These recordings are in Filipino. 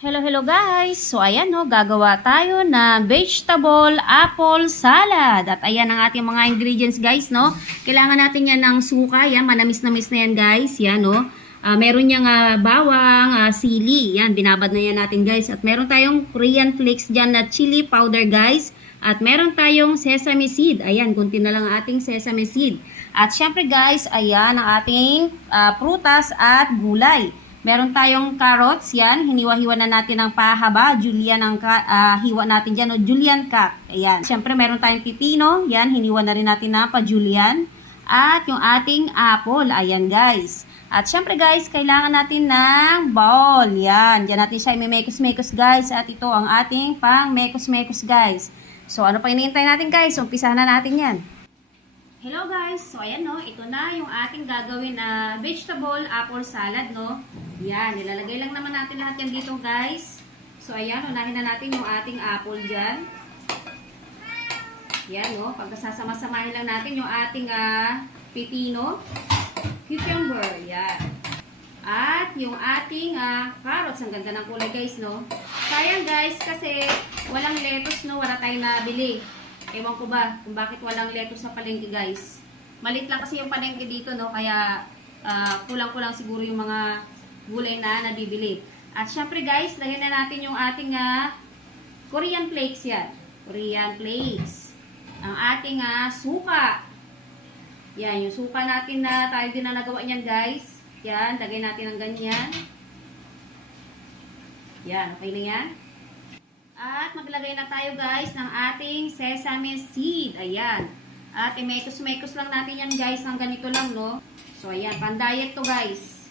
Hello guys! So ayan no, gagawa tayo ng vegetable apple salad. At ayan ang ating mga ingredients guys no. Kailangan natin yan ng suka, yan manamis-namis na yan guys. Yan no. Meron niyang bawang, sili. Yan, binabad na yan natin guys. At meron tayong Korean flakes dyan na chili powder guys. At meron tayong sesame seed. Ayan, kunti na lang ang ating sesame seed. At syempre guys, ayan ang ating prutas at gulay. Meron tayong carrots, yan. Hiniwa-hiwa na natin ng pahaba. Julian ang hiwa natin dyan, o julian cut. Ayan. Siyempre, meron tayong pipino. Yan, hiniwa na rin natin na pa-julian. At yung ating apple. Ayan, guys. At siyempre, guys, kailangan natin ng bowl. Yan. Diyan natin siya i-mekos-mekos, guys. At ito ang ating pang-mekos-mekos, guys. So, ano pa hinihintay natin, guys? Umpisahan na natin yan. Hello guys! So ayan no, ito na yung ating gagawin na vegetable apple salad no. Yan, nilalagay lang naman natin lahat yan dito guys. So ayan, unahin na natin yung ating apple dyan. Yan no, pagkasasama-samahin lang natin yung ating pipino, cucumber, yan. At yung ating carrots, ang ganda ng kulay guys no. Sayang guys kasi walang lettuce no, wala tayong nabili. Ewan ko ba kung bakit walang lettuce sa palengke guys. Malit lang kasi yung palengke dito no, kaya kulang-kulang siguro yung mga gulay na nabibili. At syempre guys, lagyan na natin yung ating Korean flakes yan. Korean flakes. Ang ating suka. Yan, yung suka natin na tayo din na nagawa niyan guys. Yan, lagay natin ng ganyan. Yan, okay na yan. At maglagay na tayo guys ng ating sesame seed. Ayan. At i-mekos-mekos lang natin yan guys ng ganito lang no. So ayan, pan-diet to guys.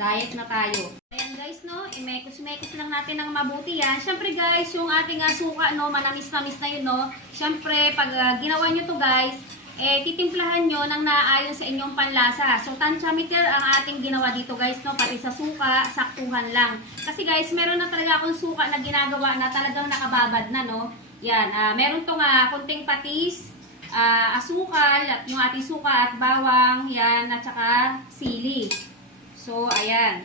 Diet na tayo. Ayan guys no, i-mekos-mekos lang natin ng mabuti yan. Siyempre guys, yung ating suka no, manamis-namis na yun no. Siyempre, pag ginawa nyo to guys, titimplahan nyo ng naayon sa inyong panlasa. So, tansyameter ang ating ginawa dito guys, no? Pati sa suka, saktuhan lang. Kasi guys, meron na talaga akong suka na ginagawa na talagang nakababad na, no? Yan, meron tong kunting patis, asukal, yung ating suka at bawang, yan, at saka sili. So, ayan.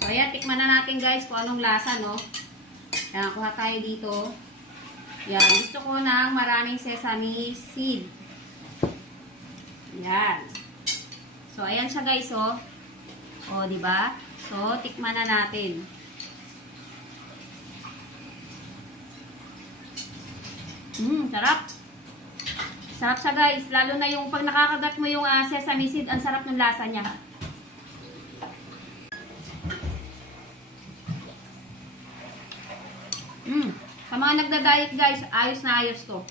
So, ayan, tikman na natin guys kung anong lasa, no? Yan, kuha tayo dito. Yan, gusto ko ng maraming sesame seed. Yan. So, ayan siya guys, oh. Oh, di ba? So, tikman na natin. Sarap. Sarap siya guys. Lalo na yung pag nakakagat mo yung sesame seed, ang sarap ng lasa niya. Sa mga nagda-diet guys, ayos na ayos to.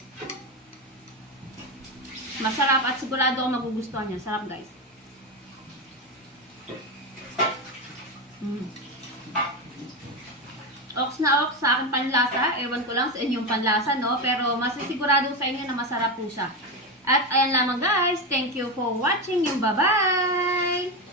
Masarap at sigurado ako magugustuhan niya. Sarap guys. Ox na ox sa aking panlasa. Ewan ko lang sa inyong panlasa, no? Pero masisigurado sa inyo na masarap po siya. At ayan lamang guys. Thank you for watching. Bye-bye!